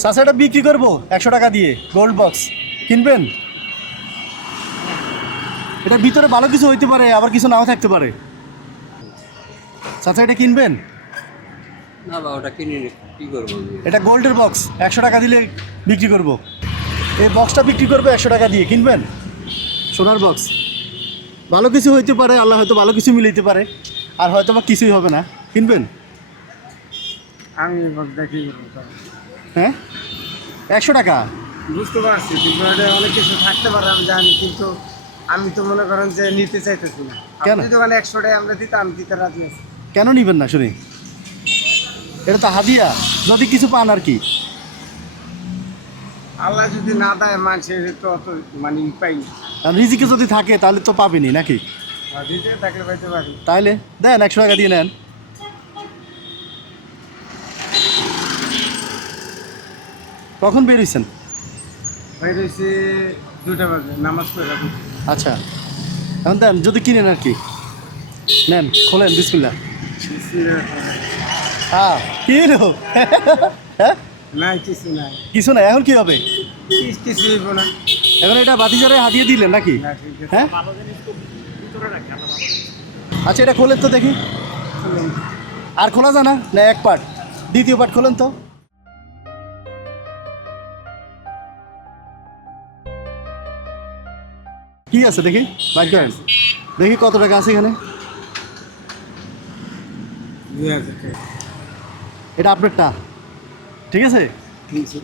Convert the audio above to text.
চাচা এটা বিক্রি করবো 100 টাকা দিয়ে, গোল্ড বক্স কিনবেন? এটার ভিতরে ভালো কিছু হইতে পারে, আবার কিছু নাও থাকতে পারে। চাচা এটা কিনবেন? না বা ওটা কিনে কি করবো আমি? এটা গোল্ডের বক্স, 100 টাকা দিলে বিক্রি করব। এই বক্সটা বিক্রি করবো 100 টাকা দিয়ে, কিনবেন? সোনার বক্স, ভালো কিছু হইতে পারে, আল্লাহ হয়তো ভালো কিছু মিলাইতে পারে, আর হয়তো বা কিছুই হবে না। কিনবেন? আমি দেখি করবো। হ্যাঁ, 100 টাকা। বুঝতে পারছি, কিন্তু এটা অনেক কিছু থাকতে পারে আমি জানি, কিন্তু আমি তো মনে করেন যে নিতে চাইতেছি না। কেন? আপনি দোকানে 100 টাকা আমরা দিতে, আমি দিতে রাজি আছি। কেন নিবেন না শুনি? এটা তো হাদিয়া, যদি কিছু পান আর কি। আল্লাহ যদি না দেয় মানুষের তো অত মানে পাই না। আর রিজিকে যদি থাকে তাহলে তো পাবেনি নাকি? আর দিতে থাকলে পাইতে পারি। তাইলে দেন 100 টাকা দিয়ে নেন। কখন বের হইছেন? হয়ে রয়েছে 2টা বাজে, নামাজ পড়ে রাখি। আচ্ছা, এখন দেন যদি কিনেন আর কি। নেন, খোলেন, বিসমিল্লাহ। হ্যাঁ, কি রে? হ্যাঁ, নাই কিছু নাই, কিছু না, এখন কি হবে? কিছু হইব না। এখন এটা বাতিজারে হাতিয়ে দিলেন নাকি? না, ঠিক আছে। হ্যাঁ, আচ্ছা এটা খোলেন তো দেখি। আর খোলা যায় না? না এক পার্ট, দ্বিতীয় পার্ট খোলেন তো। কি আছে দেখি, বাইক করেন দেখি কত টাকা আছে এখানে। 2000 টাকা। এটা আপনারটা, ঠিক আছে? কিনছি।